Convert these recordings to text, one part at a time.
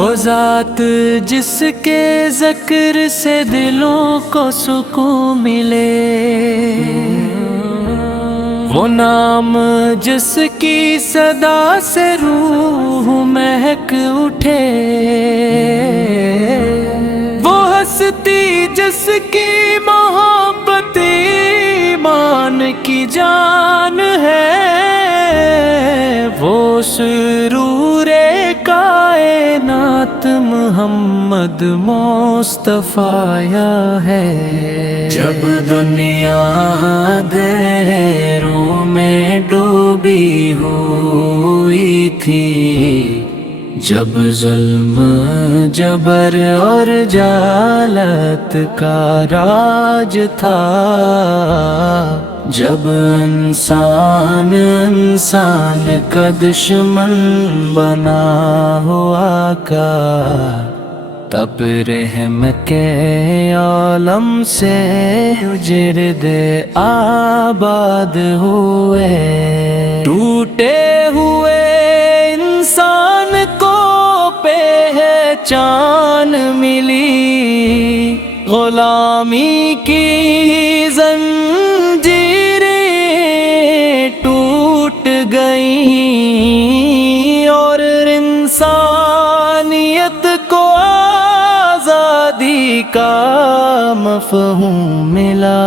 وہ ذات جس کے ذکر سے دلوں کو سکون ملے، وہ نام جس کی صدا سے روح مہک اٹھے، وہ ہستی جس کی محبت ایمان کی جان ہے، وہ سرور کائنات محمد مصطفیٰ ہے۔ جب دنیا اندھیروں میں ڈوبی ہوئی تھی، جب ظلم جبر اور جہالت کا راج تھا، جب انسان کا دشمن بنا ہوا کا، تب رحم کے عالم سے اجرد آباد ہوئے، ٹوٹے ہوئے انسان کو پہچان ملی، غلامی کی زنجیریں ٹوٹ گئیں اور انسانیت کو آزادی کا مفہوم ملا۔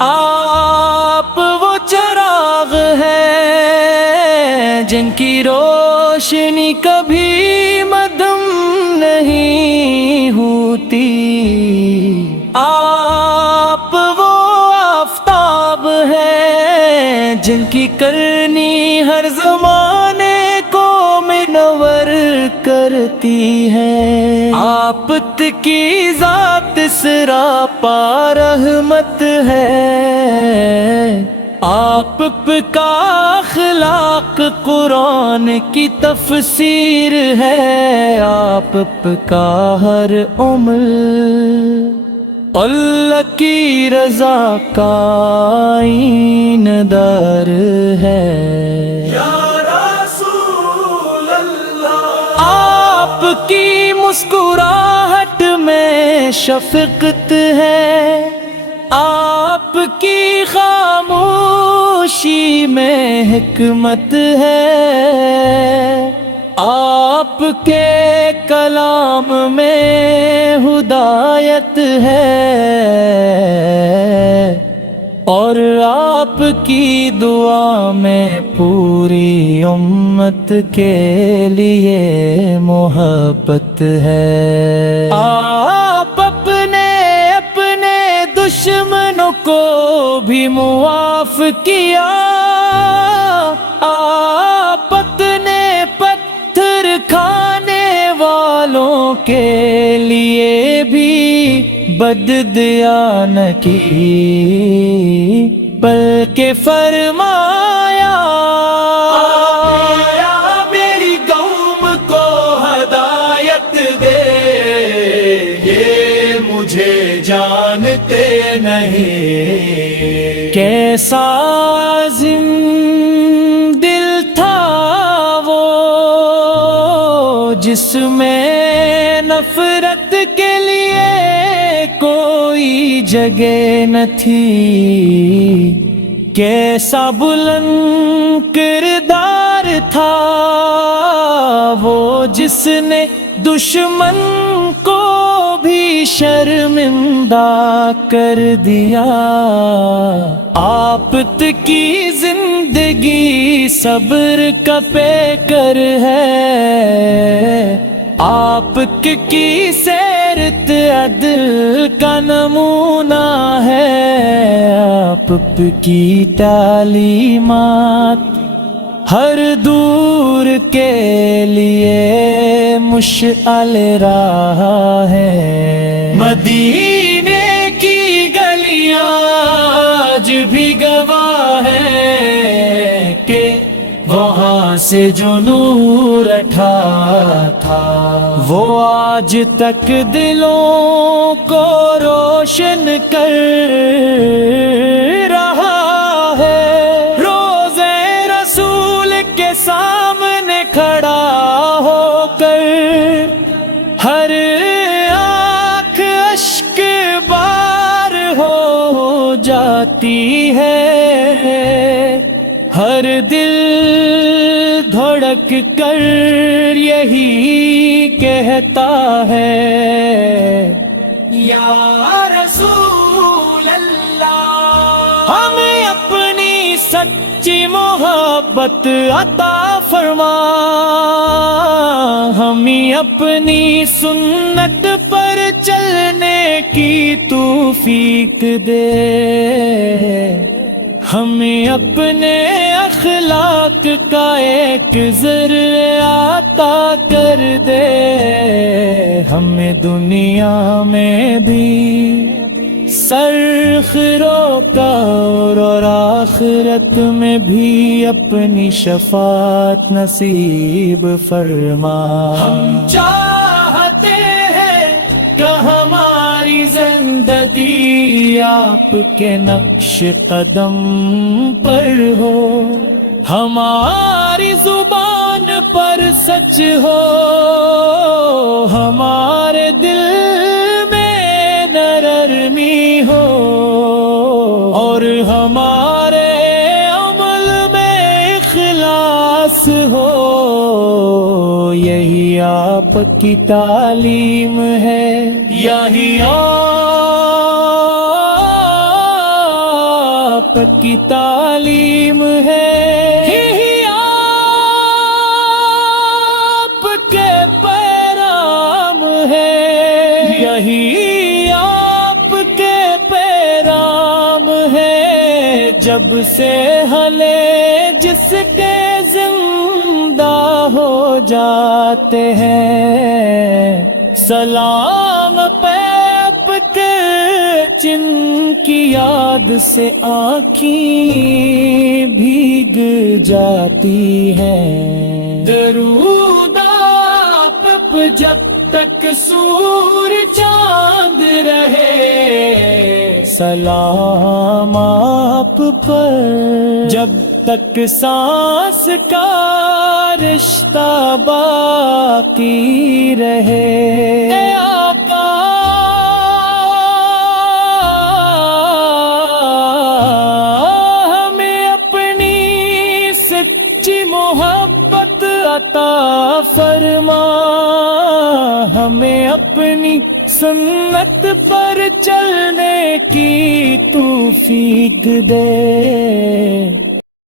آپ وہ چراغ ہیں جن کی روشنی کبھی مدھم نہیں ہوتی، آپ وہ آفتاب ہیں جن کی کرنی ہر زمانے کو منور کرتی ہے، آپت کی ذات سراپا رحمت ہے، آپ کا اخلاق قرآن کی تفسیر ہے، آپ کا ہر عمل اللہ کی رضا کا آئین دار ہے۔ یا رسول اللہ، آپ کی مسکراہٹ میں شفقت ہے، آپ کی خاموشی میں حکمت ہے، آپ کے کلام میں ہدایت ہے، اور آپ کی دعا میں پوری امت کے لیے محبت ہے۔ آپ اپنے دشمنوں کو بھی معاف کیا، آپ اپنے پتھر کھانے والوں کے لیے بھی بددیانت کی، بلکہ فرمایا میری قوم کو ہدایت دے، یہ مجھے جانتے نہیں۔ کیسا عظیم دل تھا وہ جس میں نفرت کے لیے کوئی جگہ نہ تھی، کیسا بلند کردار تھا وہ جس نے دشمن کو بھی شرمندہ کر دیا، آپت کی زندگی صبر کا پیکر ہے، آپ کی سیرت عدل کا نمونہ ہے، آپ کی تعلیمات ہر دور کے لیے مشعل راہ ہے، مدینے کی گلیاں آج بھی گواہ ہے کہ وہاں سے جو نور اٹھا تھا وہ آج تک دلوں کو روشن کر رہا ہے، روزے رسول کے سامنے کھڑا ہو کر دھڑک کر یہی کہتا ہے یا رسول اللہ، ہمیں اپنی سچی محبت عطا فرما، ہمیں اپنی سنت پر چلنے کی توفیق دے، ہمیں اپنے اخلاق کا ایک ذریعہ عطا کر دے، ہمیں دنیا میں بھی سرخرو کا اور آخرت میں بھی اپنی شفاعت نصیب فرما۔ ہم چاہتے ہیں کہ ہماری زندگی آپ کے نقش قدم پر ہو، ہماری زبان پر سچ ہو، ہمارے دل میں نرمی ہو، اور ہمارے عمل میں اخلاص ہو، یہی آپ کی تعلیم ہے، یہی آپ کی تعلیم ہے، یہی آپ کے پیغام ہے، یہی آپ کے پیغام ہے، جب سے ہلے جس کے زندہ ہو جاتے ہیں، سلام پہ آپ کے جن کی یاد سے آنکھیں بھیگ جاتی ہیں، درود آپ پہ جب تک سور چاند رہے، سلام آپ پر جب تک سانس کا رشتہ باقی رہے، اے آقا ہمیں اپنی سچی محبت عطا فرما، ہمیں اپنی سنت پر چلنے کی توفیق دے۔